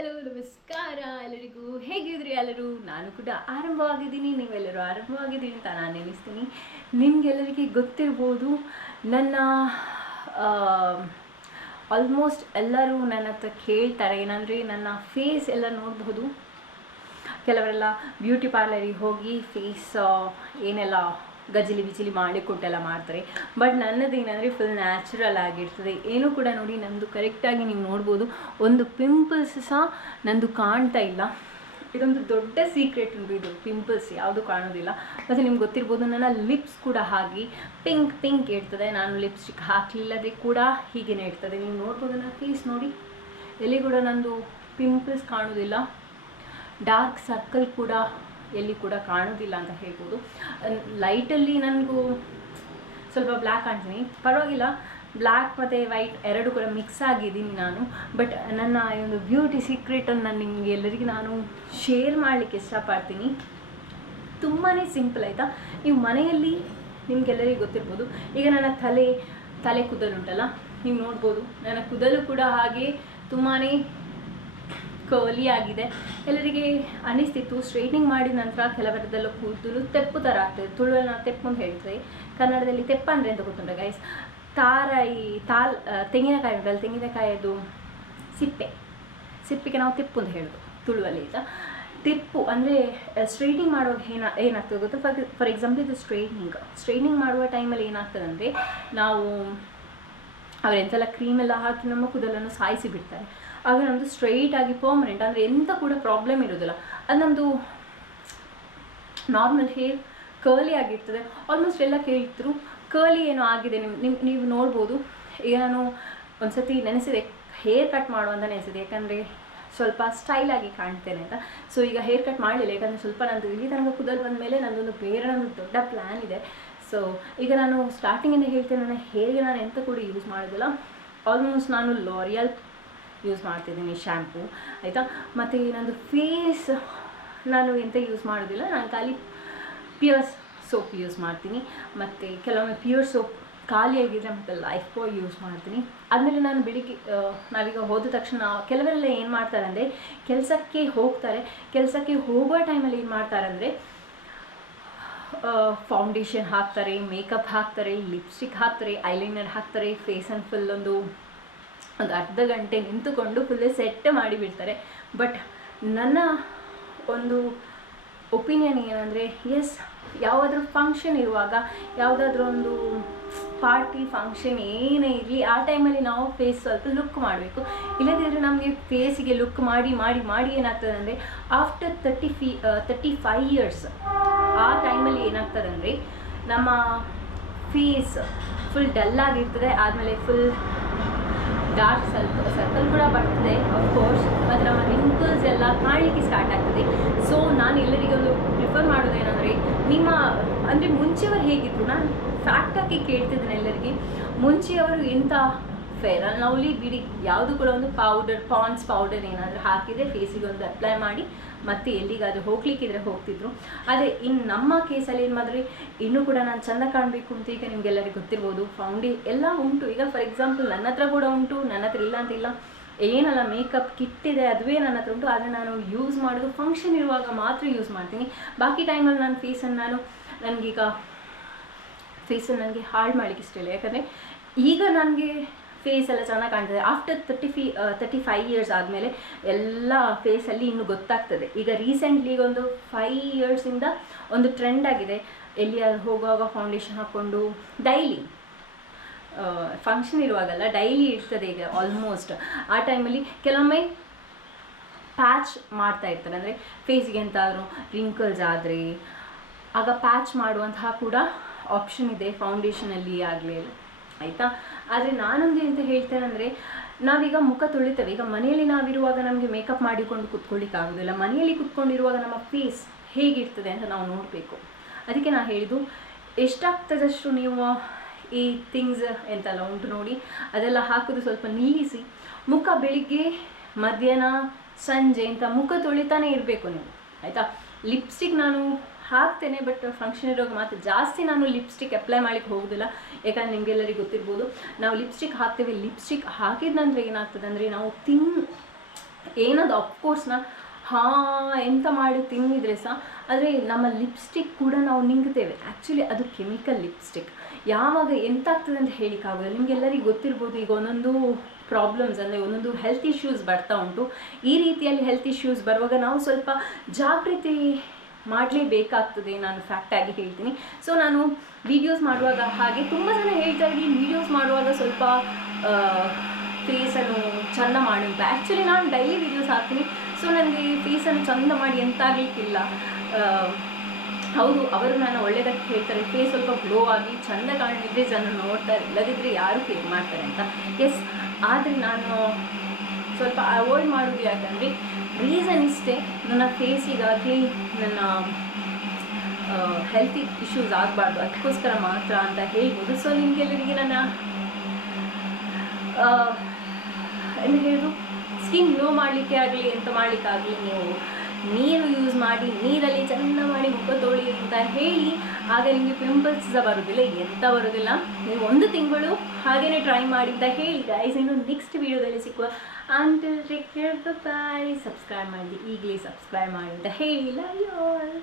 Hello ನಮಸ್ಕಾರ ಎಲ್ಲರಿಗೂ. ಹೇಗಿದ್ರಿ ಎಲ್ಲರೂ? ನಾನು ಕೂಡ ಆರಂಭವಾಗಿದ್ದೀನಿ, ನೀವೆಲ್ಲರೂ ಆರಂಭವಾಗಿದ್ದೀನಿ ಅಂತ ನಾನು ನೆನೆಸ್ತೀನಿ. ನಿಮಗೆಲ್ಲರಿಗೆ ಗೊತ್ತಿರ್ಬೋದು, ನನ್ನ ಆಲ್ಮೋಸ್ಟ್ ಎಲ್ಲರೂ ನನ್ನ ಹತ್ರ ಕೇಳ್ತಾರೆ ಏನಂದರೆ ನನ್ನ ಫೇಸ್ ಎಲ್ಲ ನೋಡಬಹುದು. ಕೆಲವರೆಲ್ಲ ಬ್ಯೂಟಿ ಪಾರ್ಲರಿಗೆ ಹೋಗಿ ಫೇಸ್ ಏನೆಲ್ಲ ಗಜಲಿ ಬಿಜಿಲಿ ಮಾಡಿಕೊಟ್ಟೆಲ್ಲ ಮಾಡ್ತಾರೆ. ಬಟ್ ನನ್ನದು ಏನಂದರೆ ಫುಲ್ ನ್ಯಾಚುರಲ್ ಆಗಿರ್ತದೆ. ಏನೂ ಕೂಡ ನೋಡಿ ನಮ್ಮದು ಕರೆಕ್ಟಾಗಿ ನೀವು ನೋಡ್ಬೋದು, ಒಂದು ಪಿಂಪಲ್ಸ್ ಸಹ ನಂದು ಕಾಣ್ತಾ ಇಲ್ಲ. ಇದೊಂದು ದೊಡ್ಡ ಸೀಕ್ರೆಟ್ ಉಂಟು, ಇದು ಪಿಂಪಲ್ಸ್ ಯಾವುದು ಕಾಣೋದಿಲ್ಲ. ಮತ್ತು ನಿಮ್ಗೆ ಗೊತ್ತಿರ್ಬೋದು, ನನ್ನ ಲಿಪ್ಸ್ ಕೂಡ ಹಾಗೆ ಪಿಂಕ್ ಇರ್ತದೆ. ನಾನು ಲಿಪ್ಸ್ಟಿಕ್ ಹಾಕಲಿಲ್ಲದೆ ಕೂಡ ಹೀಗೇ ಇರ್ತದೆ. ನೀವು ನೋಡ್ಬೋದು, ನನ್ನ ಫೇಸ್ ನೋಡಿ, ಎಲ್ಲಿ ಕೂಡ ನಂದು ಪಿಂಪಲ್ಸ್ ಕಾಣೋದಿಲ್ಲ. ಡಾರ್ಕ್ ಸರ್ಕಲ್ ಕೂಡ ಎಲ್ಲಿ ಕೂಡ ಕಾಣೋದಿಲ್ಲ ಅಂತ ಹೇಳ್ಬೋದು. ಲೈಟಲ್ಲಿ ನನಗೂ ಸ್ವಲ್ಪ ಬ್ಲ್ಯಾಕ್ ಕಾಣ್ತೀನಿ, ಪರವಾಗಿಲ್ಲ. ಬ್ಲ್ಯಾಕ್ ಮತ್ತು ವೈಟ್ ಎರಡು ಕೂಡ ಮಿಕ್ಸ್ ಆಗಿದ್ದೀನಿ ನಾನು. ಬಟ್ ನನ್ನ ಈ ಒಂದು ಬ್ಯೂಟಿ ಸೀಕ್ರೆಟನ್ನು ನಾನು ನಿಮಗೆ ಎಲ್ಲರಿಗೂ ನಾನು ಶೇರ್ ಮಾಡಲಿಕ್ಕೆ ಇಷ್ಟಪಡ್ತೀನಿ. ತುಂಬಾ ಸಿಂಪಲ್ ಆಯಿತಾ. ನೀವು ಮನೆಯಲ್ಲಿ ನಿಮಗೆಲ್ಲರಿಗೂ ಗೊತ್ತಿರ್ಬೋದು, ಈಗ ನನ್ನ ತಲೆ ಕೂದಲು ಉಂಟಲ್ಲ, ನೀವು ನೋಡ್ಬೋದು ನನ್ನ ಕೂದಲು ಕೂಡ ಹಾಗೆ ತುಂಬಾ ಕರ್ಲಿ ಆಗಿದೆ. ಎಲ್ಲರಿಗೆ ಅನಿಸ್ತಿತ್ತು ಸ್ಟ್ರೈಟ್ನಿಂಗ್ ಮಾಡಿದ ನಂತರ ಕೆಲವರದೆಲ್ಲ ಕೂದಲು ತೆಪ್ಪು ಥರ ಆಗ್ತದೆ. ತುಳುವಲ್ಲಿ ನಾವು ತೆಪ್ಪು ಅಂತ ಹೇಳ್ತೇವೆ, ಕನ್ನಡದಲ್ಲಿ ತೆಪ್ಪ ಅಂದರೆ ಅಂತ ಗೊತ್ತುಂಟ ಗೈಸ್? ತೆಂಗಿನಕಾಯಿ ಉಂಟಲ್ಲ, ತೆಂಗಿನಕಾಯಿದು ಸಿಪ್ಪಿಗೆ ನಾವು ತೆಪ್ಪು ಅಂತ ಹೇಳೋದು ತುಳುವಲ್ಲಿ. ಆಯಿತಾ, ತೆಪ್ಪು ಅಂದರೆ ಸ್ಟ್ರೈಟ್ನಿಂಗ್ ಮಾಡುವಾಗ ಏನಾಗ್ತದೆ ಗೊತ್ತಾ? ಫಾರ್ ಎಕ್ಸಾಂಪಲ್ ಇದು ಸ್ಟ್ರೈಟ್ನಿಂಗ್ ಮಾಡುವ ಟೈಮಲ್ಲಿ ಏನಾಗ್ತದೆ ಅಂದರೆ, ನಾವು ಅವರೆಂತೆಲ್ಲ ಕ್ರೀಮೆಲ್ಲ ಹಾಕಿ ನಮ್ಮ ಕೂದಲನ್ನು ಸಾಯಿಸಿ ಬಿಡ್ತಾರೆ. ಆಗ ನಮ್ಮದು ಸ್ಟ್ರೈಟಾಗಿ ಪರ್ಮನೆಂಟ್ ಅಂದರೆ ಎಂಥ ಕೂಡ ಪ್ರಾಬ್ಲಮ್ ಇರೋದಿಲ್ಲ. ಅದು ನಮ್ಮದು ನಾರ್ಮಲ್ ಹೇರ್ ಕರ್ಲಿ ಆಗಿರ್ತದೆ. ಆಲ್ಮೋಸ್ಟ್ ಎಲ್ಲ ಕೇಳ್ತಿದ್ರು ಕರ್ಲಿ ಏನೋ ಆಗಿದೆ ನೀವು ನೋಡ್ಬೋದು. ಈಗ ನಾನು ಒಂದು ಸತಿ ನೆನೆಸಿದೆ, ಹೇರ್ ಕಟ್ ಮಾಡುವಂತ ನೆನೆಸಿದೆ, ಯಾಕಂದರೆ ಸ್ವಲ್ಪ ಸ್ಟೈಲಾಗಿ ಕಾಣ್ತೇನೆ ಅಂತ. ಸೊ ಈಗ ಹೇರ್ ಕಟ್ ಮಾಡಲಿಲ್ಲ, ಯಾಕಂದರೆ ಸ್ವಲ್ಪ ನಂದು ಇಲ್ಲಿ ತನಕ ಕೂದಲು ಬಂದ ಮೇಲೆ ನನ್ನೊಂದು ದೊಡ್ಡ ಪ್ಲ್ಯಾನ್ ಇದೆ. ಸೊ ಈಗ ನಾನು ಸ್ಟಾರ್ಟಿಂಗಿಂದ ಹೇಳ್ತೇನೆ, ನನ್ನ ಹೇರ್ಗೆ ನಾನು ಎಂತ ಕೂಡ ಯೂಸ್ ಮಾಡೋದಿಲ್ಲ. ಆಲ್ಮೋಸ್ಟ್ ನಾನು ಲೋರಿಯಲ್ ಯೂಸ್ ಮಾಡ್ತಿದ್ದೀನಿ ಶ್ಯಾಂಪು, ಆಯಿತಾ. ಮತ್ತು ನನ್ನದು ಫೇಸ್ ನಾನು ಎಂತ ಯೂಸ್ ಮಾಡೋದಿಲ್ಲ, ನಾನು ಖಾಲಿ ಪ್ಯೂರ್ ಸೋಪ್ ಯೂಸ್ ಮಾಡ್ತೀನಿ. ಮತ್ತು ಕೆಲವೊಮ್ಮೆ ಪ್ಯೂರ್ ಸೋಪ್ ಖಾಲಿಯಾಗಿದ್ದರೆ ಮತ್ತು ಲೈಫ್ ಬಾಯ್ ಯೂಸ್ ಮಾಡ್ತೀನಿ. ಆದಮೇಲೆ ನಾನು ಬೆಳಿಗ್ಗೆ ನಾವೀಗ ಹೋದ ತಕ್ಷಣ ಕೆಲವರೆಲ್ಲ ಏನು ಮಾಡ್ತಾರೆ ಅಂದರೆ, ಕೆಲಸಕ್ಕೆ ಹೋಗುವ ಟೈಮಲ್ಲಿ ಏನು ಮಾಡ್ತಾರೆ ಅಂದರೆ, ಫೌಂಡೇಶನ್ ಹಾಕ್ತಾರೆ, ಮೇಕಪ್ ಹಾಕ್ತಾರೆ, ಲಿಪ್ಸ್ಟಿಕ್ ಹಾಕ್ತಾರೆ, ಐಲೈನರ್ ಹಾಕ್ತಾರೆ, ಫೇಸನ್ನು ಫುಲ್ ಒಂದು ಅರ್ಧ ಗಂಟೆ ನಿಂತುಕೊಂಡು ಫುಲ್ ಸೆಟ್ ಮಾಡಿಬಿಡ್ತಾರೆ. ಬಟ್ ನನ್ನ ಒಂದು ಒಪಿನಿಯನ್ ಏನಂದರೆ, ಎಸ್, ಯಾವುದಾದ್ರೂ ಫಂಕ್ಷನ್ ಇರುವಾಗ, ಯಾವುದಾದ್ರೂ ಒಂದು ಪಾರ್ಟಿ ಫಂಕ್ಷನ್ ಏನೇ ಇರಲಿ, ಆ ಟೈಮಲ್ಲಿ ನಾವು ಫೇಸ್ ಸ್ವಲ್ಪ ಲುಕ್ ಮಾಡಬೇಕು. ಇಲ್ಲದಿದ್ದರೆ ನಮಗೆ ಫೇಸಿಗೆ ಲುಕ್ ಮಾಡಿ ಏನಾಗ್ತದೆ ಅಂದರೆ, ಆಫ್ಟರ್ 35 ಇಯರ್ಸ್ ಆ ಟೈಮಲ್ಲಿ ಏನಾಗ್ತದೆ ಅಂದರೆ, ನಮ್ಮ ಫೇಸ್ ಫುಲ್ ಡಲ್ ಆಗಿರ್ತದೆ. ಆದಮೇಲೆ ಫುಲ್ ಡಾರ್ಕ್ ಸರ್ಕಲ್ ಕೂಡ ಬರ್ತದೆ ಅಫ್ಕೋರ್ಸ್. ಮತ್ತು ನಮ್ಮ ರಿಂಕಲ್ಸ್ ಎಲ್ಲ ಕಾಣಲಿಕ್ಕೆ ಸ್ಟಾರ್ಟ್ ಆಗ್ತದೆ. ಸೊ ನಾನು ಎಲ್ಲರಿಗೊಂದು ಪ್ರಿಫರ್ ಮಾಡೋದೇನೆಂದರೆ, ಅಂದರೆ ಮುಂಚೆಯವರು ಹೇಗಿದ್ರು, ನಾನು ಫ್ಯಾಕ್ಟಾಗಿ ಕೇಳ್ತಿದ್ದೇನೆ ಎಲ್ಲರಿಗೆ, ಮುಂಚೆಯವರು ಎಂಥ ಫೇರ್ ಆ್ಯಂಡ್ ಲವ್ಲಿ ಬಿಡಿ, ಯಾವುದು ಕೂಡ ಒಂದು ಪಾಂಡ್ಸ್ ಪೌಡರ್ ಏನಾದರೂ ಹಾಕಿದರೆ ಫೇಸಿಗೆ ಒಂದು ಅಪ್ಲೈ ಮಾಡಿ ಮತ್ತೆ ಎಲ್ಲಿಗಾದರೂ ಹೋಗ್ಲಿಕ್ಕಿದ್ರೆ ಹೋಗ್ತಿದ್ರು. ಅದೇ ಇನ್ನು ನಮ್ಮ ಕೇಸಲ್ಲಿ ಏನು ಮಾಡಿದ್ರೆ, ಇನ್ನೂ ಕೂಡ ನಾನು ಚೆಂದ ಕಾಣಬೇಕು ಅಂತ, ಈಗ ನಿಮಗೆಲ್ಲರಿಗೂ ಗೊತ್ತಿರ್ಬೋದು, ಎಲ್ಲ ಉಂಟು. ಈಗ ಫಾರ್ ಎಕ್ಸಾಂಪಲ್ ನನ್ನ ಹತ್ರ ಕೂಡ ಉಂಟು, ನನ್ನ ಹತ್ರ ಇಲ್ಲ ಅಂತಿಲ್ಲ, ಏನಲ್ಲ ಮೇಕಪ್ ಕಿಟ್ ಇದೆ, ಅದುವೇ ನನ್ನ ಹತ್ರ ಉಂಟು. ಆದರೆ ನಾನು ಯೂಸ್ ಮಾಡೋದು ಫಂಕ್ಷನ್ ಇರುವಾಗ ಮಾತ್ರ ಯೂಸ್ ಮಾಡ್ತೀನಿ. ಬಾಕಿ ಟೈಮಲ್ಲಿ ನಾನು ನನಗೀಗ ಫೇಸನ್ನು ನನಗೆ ಹಾಳು ಮಾಡಲಿಕ್ಕೆ ಇಷ್ಟ ಇಲ್ಲ. ಯಾಕಂದರೆ ಈಗ ನನಗೆ ಫೇಸ್ ಎಲ್ಲ ಚೆನ್ನಾಗಿ ಕಾಣ್ತದೆ. ಆಫ್ಟರ್ 35 ಇಯರ್ಸ್ ಆದಮೇಲೆ ಎಲ್ಲ ಫೇಸಲ್ಲಿ ಇನ್ನೂ ಗೊತ್ತಾಗ್ತದೆ. ಈಗ ರೀಸೆಂಟ್ಲಿ ಒಂದು 5 ಇಯರ್ಸಿಂದ ಒಂದು ಟ್ರೆಂಡ್ ಆಗಿದೆ, ಎಲ್ಲಿಯಾದ್ರು ಹೋಗುವಾಗ ಫೌಂಡೇಶನ್ ಹಾಕ್ಕೊಂಡು ಡೈಲಿ, ಫಂಕ್ಷನ್ ಇರುವಾಗಲ್ಲ, ಡೈಲಿ ಇರ್ತದೆ ಈಗ ಆಲ್ಮೋಸ್ಟ್. ಆ ಟೈಮಲ್ಲಿ ಕೆಲವೊಮ್ಮೆ ಪ್ಯಾಚ್ ಮಾಡ್ತಾ ಇರ್ತಾರೆ, ಅಂದರೆ ಫೇಸಿಗೆ ಎಂತಾದರೂ ರಿಂಕಲ್ಸ್ ಆದರೆ ಆಗ ಪ್ಯಾಚ್ ಮಾಡುವಂತಹ ಕೂಡ ಆಪ್ಷನ್ ಇದೆ ಫೌಂಡೇಶನಲ್ಲಿ ಆಗಲಿ, ಆಯಿತಾ. ಆದರೆ ನಾನೊಂದು ಎಂತ ಹೇಳ್ತೇನೆ ಅಂದರೆ, ನಾವೀಗ ಮುಖ ತೊಳಿತೇವೆ. ಈಗ ಮನೆಯಲ್ಲಿ ನಾವಿರುವಾಗ ನಮಗೆ ಮೇಕಪ್ ಮಾಡಿಕೊಂಡು ಕೂತ್ಕೊಳ್ಳಿಕ್ಕೆ ಆಗೋದಿಲ್ಲ. ಮನೆಯಲ್ಲಿ ಕೂತ್ಕೊಂಡಿರುವಾಗ ನಮ್ಮ ಫೇಸ್ ಹೇಗಿರ್ತದೆ ಅಂತ ನಾವು ನೋಡಬೇಕು. ಅದಕ್ಕೆ ನಾನು ಹೇಳಿದ್ದು, ಎಷ್ಟಾಗ್ತದಷ್ಟು ನೀವು ಈ ಥಿಂಗ್ಸ್ ಎಂತೆಲ್ಲ ಉಂಟು ನೋಡಿ, ಅದೆಲ್ಲ ಹಾಕೋದು ಸ್ವಲ್ಪ ನಿಲ್ಲಿಸಿ. ಮುಖ ಬೆಳಿಗ್ಗೆ, ಮಧ್ಯಾಹ್ನ, ಸಂಜೆ ಅಂತ ಮುಖ ತೊಳಿತಾನೆ ಇರಬೇಕು ನೀವು, ಆಯಿತಾ. ಲಿಪ್ಸ್ಟಿಕ್ ನಾನು ಹಾಕ್ತೇನೆ, ಬಟ್ ಫಂಕ್ಷನ್ ಇರುವಾಗ ಮಾತ್ರ. ಜಾಸ್ತಿ ನಾನು ಲಿಪ್ಸ್ಟಿಕ್ ಅಪ್ಲೈ ಮಾಡಲಿಕ್ಕೆ ಹೋಗೋದಿಲ್ಲ, ಯಾಕಂದರೆ ನಿಮಗೆಲ್ಲರಿಗೂ ಗೊತ್ತಿರ್ಬೋದು, ನಾವು ಲಿಪ್ಸ್ಟಿಕ್ ಹಾಕ್ತೇವೆ. ಲಿಪ್ಸ್ಟಿಕ್ ಹಾಕಿದ ನಂತರ ಏನಾಗ್ತದೆ ಅಂದರೆ, ನಾವು ಏನದು ಅಫ್ಕೋರ್ಸ್ನ ಎಂತ ಮಾಡಿ ತಿನ್ನಿದ್ರೆ ಸಹ, ಆದರೆ ನಮ್ಮ ಲಿಪ್ಸ್ಟಿಕ್ ಕೂಡ ನಾವು ನಿಂಗ್ತೇವೆ. ಆ್ಯಕ್ಚುಲಿ ಅದು ಕೆಮಿಕಲ್ ಲಿಪ್ಸ್ಟಿಕ್. ಯಾವಾಗ ಎಂತ ಆಗ್ತದೆ ಅಂತ ಹೇಳಿಕ್ಕಾಗೋದಿಲ್ಲ. ನಿಮಗೆಲ್ಲರಿಗೂ ಗೊತ್ತಿರ್ಬೋದು, ಈಗ ಒಂದೊಂದು ಪ್ರಾಬ್ಲಮ್ಸ್ ಅಂದರೆ ಒಂದೊಂದು ಹೆಲ್ತ್ ಇಶ್ಯೂಸ್ ಬರ್ತಾ ಉಂಟು. ಈ ರೀತಿಯಲ್ಲಿ ಹೆಲ್ತ್ ಇಶ್ಯೂಸ್ ಬರುವಾಗ ನಾವು ಸ್ವಲ್ಪ ಜಾಗೃತಿ ಮಾಡಲೇಬೇಕಾಗ್ತದೆ, ನಾನು ಫ್ಯಾಕ್ಟಾಗಿ ಹೇಳ್ತೀನಿ. ಸೊ ನಾನು ವೀಡಿಯೋಸ್ ಮಾಡುವಾಗ ಹಾಗೆ ತುಂಬ ಜನ ಹೇಳ್ತಾ ಇದ್ದೀನಿ, ವೀಡಿಯೋಸ್ ಮಾಡುವಾಗ ಸ್ವಲ್ಪ ಫೇಸನ್ನು ಚೆಂದ ಮಾಡಿ ಅಂತ. ಆ್ಯಕ್ಚುಲಿ ನಾನು ಡೈಲಿ ವೀಡಿಯೋಸ್ ಹಾಕ್ತೀನಿ, ಸೊ ನನಗೆ ಫೇಸನ್ನು ಚೆಂದ ಮಾಡಿ ಎಂತ ಆಗಲಿಕ್ಕಿಲ್ಲ. ಹೌದು, ಅವರು ನಾನು ಒಳ್ಳೆಯದಕ್ಕೆ ಹೇಳ್ತಾರೆ, ಫೇಸ್ ಸ್ವಲ್ಪ ಗ್ಲೋ ಆಗಿ ಚೆಂದ ಕಾಣಿದ್ರೆ ಜನ ನೋಡ್ತಾರೆ, ಇಲ್ಲದಿದ್ದರೆ ಯಾರು ಕೇರ್ ಮಾಡ್ತಾರೆ ಅಂತ. ಎಸ್, ಆದರೆ ನಾನು ಸ್ವಲ್ಪ ಅವಾಯ್ಡ್ ಮಾಡೋದು ಯಾಕಂದರೆ ರೀಸನ್ ಇಷ್ಟೇ, ನನ್ನ ಫೇಸಿಗಾಗಲಿ ನನ್ನ ಹೆಲ್ತ್ ಇಶ್ಯೂಸ್ ಆಗಬಾರ್ದು, ಅದಕ್ಕೋಸ್ಕರ ಮಾತ್ರ ಅಂತ ಹೇಳ್ಬೋದು. ಸೊ ನಿಮಗೆಲ್ಲರಿಗೆ ನನ್ನ ಏನು ಹೇಳೋದು, ಸ್ಕಿನ್ ಗ್ಲೋ ಮಾಡಲಿಕ್ಕೆ ಆಗಲಿ ಎಂತ ಮಾಡಲಿಕ್ಕಾಗಲಿ ನೀವು ನೀರು ಯೂಸ್ ಮಾಡಿ, ನೀರಲ್ಲಿ ಚೆಂದ ಮಾಡಿ ಮುಖ ತೊಳಿ ಅಂತ ಹೇಳಿ, ಆಗ ನಿಮಗೆ ಪಿಂಪಲ್ಸ್ ಬರೋದಿಲ್ಲ, ಎಂತ ಬರೋದಿಲ್ಲ. ನೀವು 1 ತಿಂಗಳು ಹಾಗೇ ಟ್ರೈ ಮಾಡಿ ಅಂತ ಹೇಳಿ ಗೈಸ್, ಇನ್ನು ನೆಕ್ಸ್ಟ್ ವೀಡಿಯೋದಲ್ಲಿ ಸಿಕ್ಕುವ. ಅಂಟಿಲ್ ಟೇಕ್ ಕೇರ್, ಬಾಯ್. ಸಬ್ಸ್ಕ್ರೈಬ್ ಮಾಡಿ, ಈಗಲೇ ಸಬ್ಸ್ಕ್ರೈಬ್ ಮಾಡಿ ಅಂತ ಹೇಳಿ, ಲವ್ ಯು ಆಲ್.